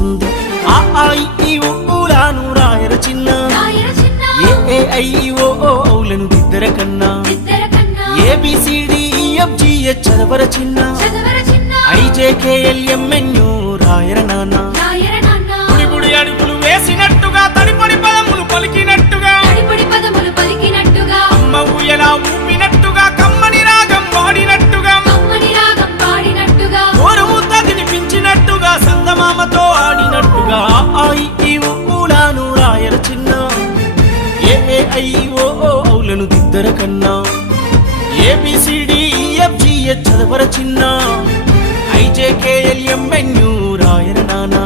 వస్తుంది. ఆ ఊలాను రాయర చిన్న. ఏ ఏ ఔలను దిద్దర కన్నా. ఇద్దర కన్నా. A B C D F G H చదవర చిన్న. చదవర చిన్న. ఐజేకేఎల్ ఎంఎన్యు రాయర నాన్న. ఏఏఐఓ అవులను దిద్దర కన్నా? ఏబిసిడిఎఫ్జిఎ చదవర చిన్న? ఐజేకేఎల్ఎంఎన్యూ రాయర నానా?